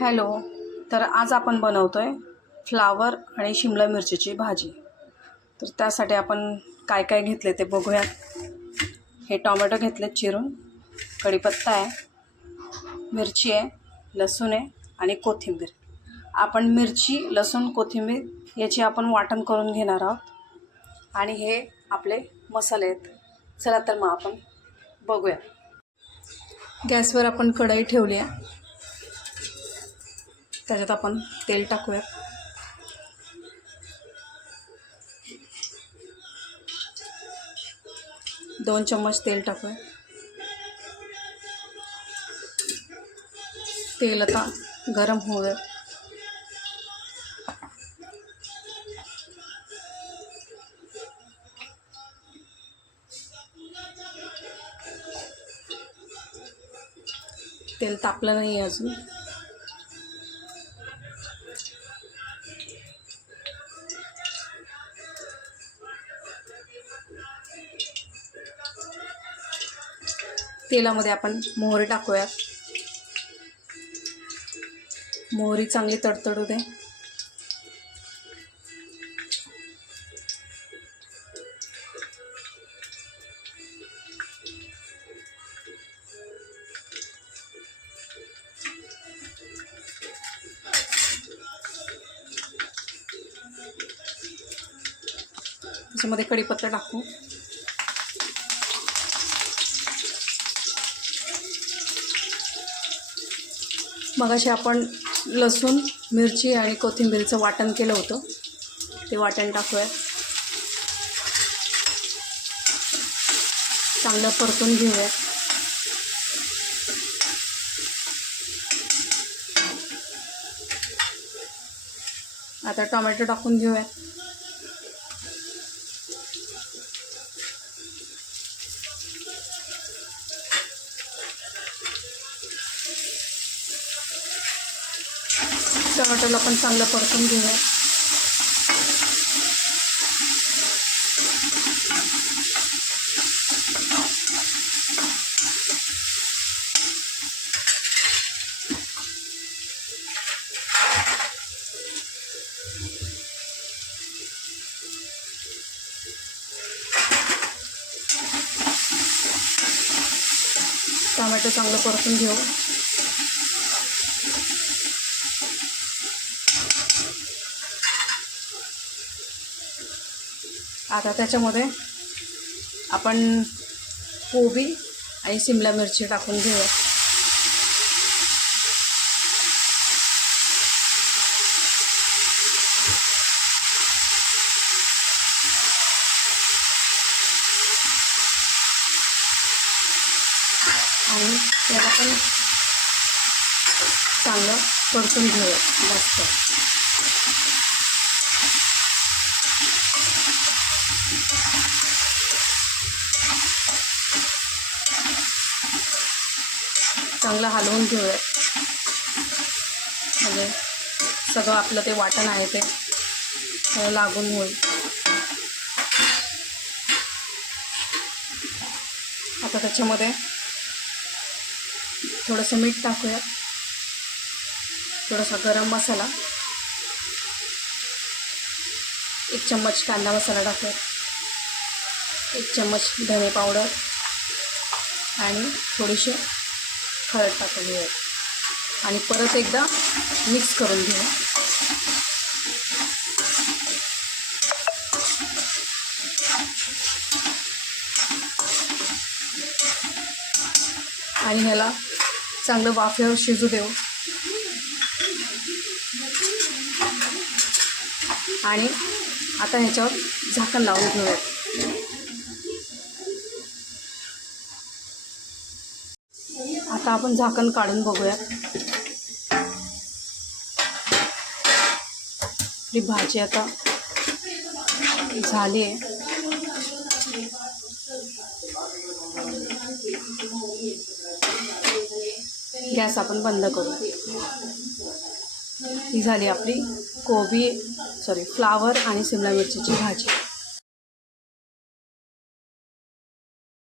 Hello. तर आज आपण बनवतोय फ्लावर आणि शिमला मिरचीची भाजी. तर त्यासाठी आपण काय काय घेतले ते बघूयात. हे टोमॅटो घेतले चिरून, कढीपत्ता आहे, मिरची आहे, लसूण आहे आणि कोथिंबीर. आपण मिरची, लसूण, कोथिंबीर याची आपण वाटण करून घेणार आहोत आणि हे आपले मसाले आहेत. चला तर मग आपण बघूया. गॅसवर आपण कढई ठेवली आहे, त्याच्यात आपण तेल टाकूया. दोन चम्मच तेल टाकूया. तेल आता गरम होऊ दे. तेल तापलं नाही अजून. तेलामध्ये आपण मोहरी टाकूया. मोहरी चांगली तडतडू दे. त्याच्यामध्ये कढीपत्ता टाकू. मगाशी आपण लसूण, मिरची आणि कोथिंबीरचं वाटण केलं होतं, ते वाटण टाकूया. चांगलं परतून घेऊया. आता टोमॅटो टाकून घेऊया. टोमॅटोला पण चांगलं परतून घेऊया. टोमॅटो चांगलं परतून घेऊ. आता त्याच्यामध्ये आपण कोबी आणि शिमला मिरची टाकून घेऊया. आणि त्याला पण चांगलं परतून घेऊया मस्त. चांगलं हलवून घेऊया, म्हणजे सगळं आपलं ते वाटण आहे ते लागून होईल. आता त्याच्यामध्ये थोडंसं मीठ टाकूया, थोडासा गरम मसाला, 1 चम्मच कांदा मसाला टाकूया, 1 चम्मच धने पावडर आणि थोडीशी हळद टाकून घेऊया आणि परत एकदा मिक्स करून घेऊया. आणि ह्याला चांगलं वाफेवर शिजू देऊ. आणि आता ह्याच्यावर झाकण लावून घेऊयात. आता आपण झाकण काढून बघूया. ही भाजी आता झाली आहे. गॅस आपण बंद करू. ही झाली आपली फ्लावर आणि शिमला मिरचीची भाजी.